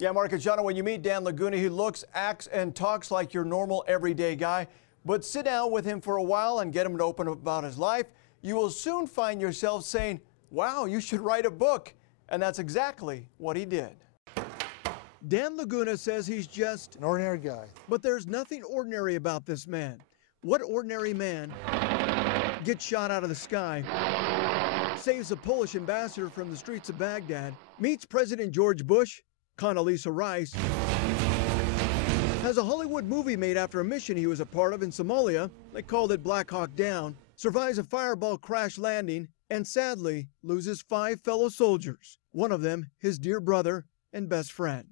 Yeah, Mark and Shauna, when you meet Dan Laguna, he looks, acts, and talks like your normal, everyday guy. But sit down with him for a while and get him to open up about his life. You will soon find yourself saying, wow, you should write a book. And that's exactly what he did. Dan Laguna says he's just an ordinary guy. But there's nothing ordinary about this man. What ordinary man gets shot out of the sky, saves a Polish ambassador from the streets of Baghdad, meets President George Bush, Condoleezza Rice, has a Hollywood movie made after a mission he was a part of in Somalia, they called it Black Hawk Down, survives a fireball crash landing, and sadly loses 5 fellow soldiers, one of them his dear brother and best friend.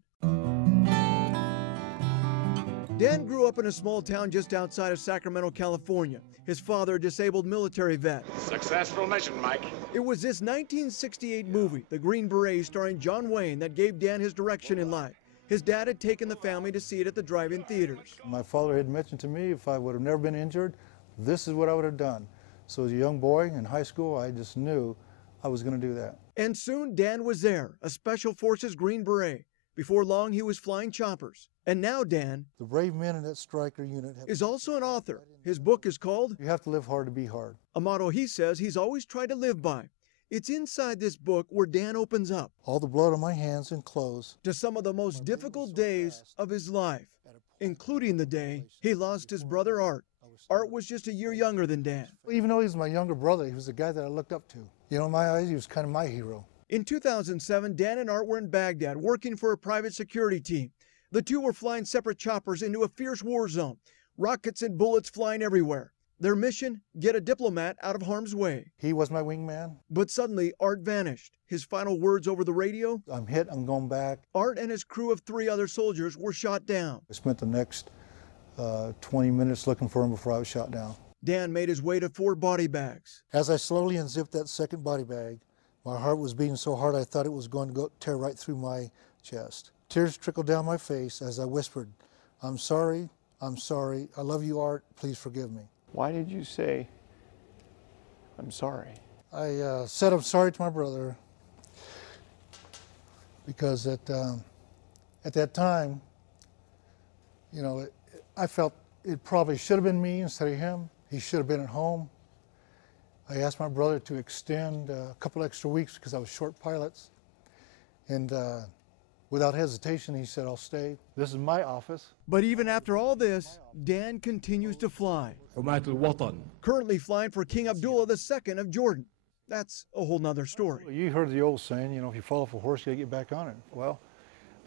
Dan grew up in a small town just outside of Sacramento, California. His father, a disabled military vet. Successful mission, Mike. It was this 1968 movie, The Green Beret, starring John Wayne, that gave Dan his direction in life. His dad had taken the family to see it at the drive-in theaters. My father had mentioned to me if I would have never been injured, this is what I would have done. So as a young boy in high school, I just knew I was going to do that. And soon Dan was there, a Special Forces Green Beret. Before long, he was flying choppers. And now Dan, the brave men in that Stryker unit, is also an author. His book is called You Have to Live Hard to Be Hard, a motto he says he's always tried to live by. It's inside this book where Dan opens up all the blood on my hands and clothes to some of the most difficult days of his life, including the day he lost his brother Art. Art was just a year younger than Dan. Even though he was my younger brother, he was the guy that I looked up to. You know, in my eyes, he was kind of my hero. In 2007, Dan and Art were in Baghdad working for a private security team. The two were flying separate choppers into a fierce war zone, rockets and bullets flying everywhere. Their mission, get a diplomat out of harm's way. He was my wingman. But suddenly, Art vanished. His final words over the radio, I'm hit, I'm going back. Art and his crew of 3 other soldiers were shot down. I spent the next 20 minutes looking for him before I was shot down. Dan made his way to 4 body bags. As I slowly unzipped that second body bag, my heart was beating so hard I thought it was going to tear right through my chest. Tears trickled down my face as I whispered, I'm sorry, I love you, Art, please forgive me. Why did you say, I'm sorry? I said I'm sorry to my brother because at that time, you know, I felt it probably should have been me instead of him. He should have been at home. I asked my brother to extend a couple extra weeks because I was short pilots. And without hesitation, he said, I'll stay. This is my office. But even after all this, Dan continues to fly. Currently flying for King Abdullah II of Jordan. That's a whole nother story. You heard the old saying, you know, if you fall off a horse, you gotta get back on it. Well,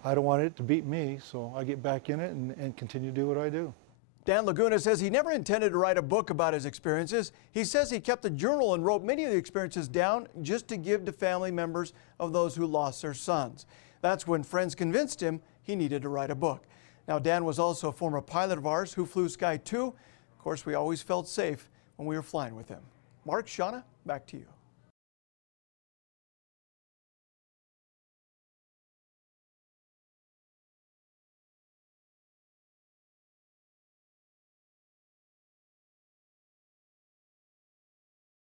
I don't want it to beat me, so I get back in it and continue to do what I do. Dan Laguna says he never intended to write a book about his experiences. He says he kept a journal and wrote many of the experiences down just to give to family members of those who lost their sons. That's when friends convinced him he needed to write a book. Now, Dan was also a former pilot of ours who flew Sky 2. Of course, we always felt safe when we were flying with him. Mark, Shauna, back to you.